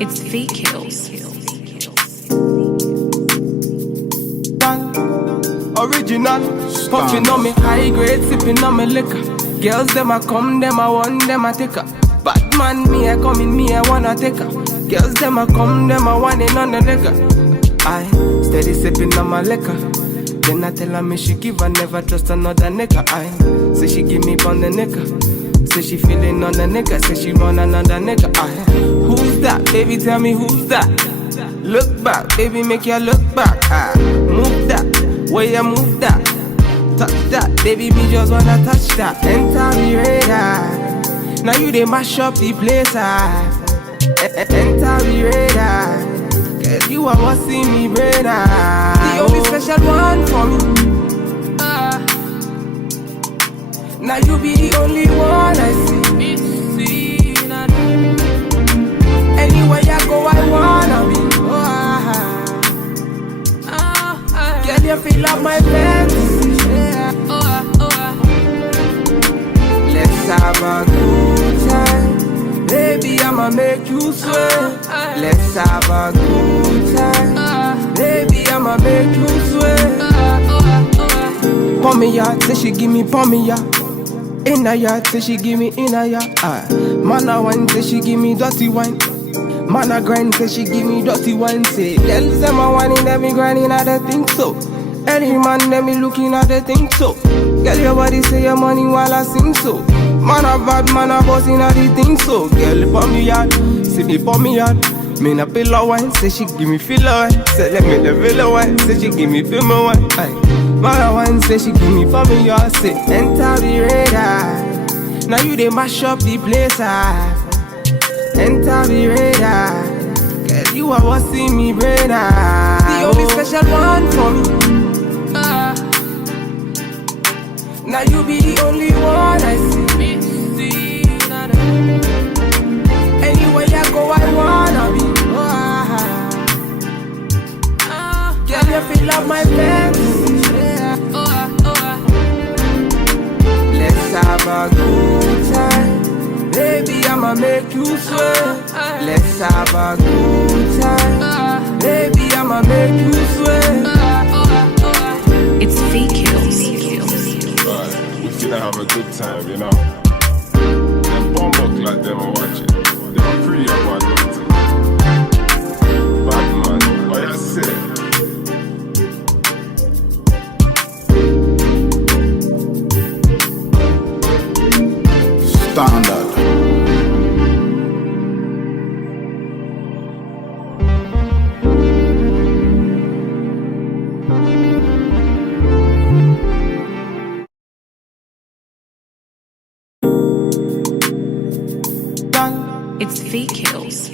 It's fake kills. Original, puffing on me high grade, sipping on me liquor. Girls them a come, them a want, them a take her. Bad man, me a come in, me a wanna take her. Girls them a come, them a want it on the liquor. I steady sipping on my liquor. Then I tell her me she give her, never trust another nigga. I say she give me on the nigga. Say she feeling on the nigga, say she want another nigga. I who's that? Baby, tell me who's that? Look back, baby, make you look back. I move that. Where you move that, touch that, baby, me just wanna touch that. Enter me radar, now you they mash up the place. Enter me radar, cause you are what see me radar. The only special one for me. Now you be the only one I see. Anywhere you go, I wanna be. Girl, you feel like my fantasy. Let's have a good time. Baby, I'ma make you sweat. Let's have a good time. Baby, I'ma make you sweat. Pon me ya, say she give me pon me ya. In a yard, say she give me in a yard. Man a wine, say she give me dirty wine. Man a grind, say she give me dirty wine. Say, girls them a whining, them me grinding, I don't think so. Any man, them me looking at the think so. Girl, your body say your money while I sing so. Man a bad, man a bossing at the thing so. Girl, pon me yard, say me pon me yard. Me na pillow wine, say she give me filler wine. Say let me the villa wine, say she give me film wine. Man a wine, say she give me pon me yard. Say enter the radar, now you they mash up the place. Enter the radar, girl, you are what see me radar. The only special one for me. Now you be the only one I see. Anywhere you go, I wanna be. Girl, you feel like my fantasy. Let's have a good time. Baby, I'ma make you sweat. Let's have a good time. Baby, I'ma make you sweat. It's fake kills. We finna have a good time, you know. Them bomb like them are watching. They're pretty up my daughter. Bad man, what I say? Standard. It's fake kills.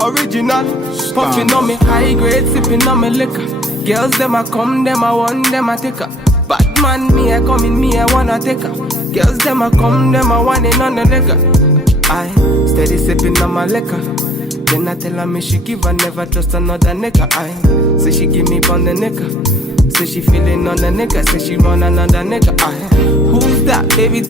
Original, puffing on me high grade, sipping on me liquor. Girls them a come, them a want, them a take her. Bad man, me a come in, me a wanna take her. Girls them a come, them a want it on the liquor. I steady sipping on my liquor. Then I tell her me she give her, never trust another nigga. I say she give me on the nigga. Say she feeling on the nigga, say she want another nigga. Who's that, baby?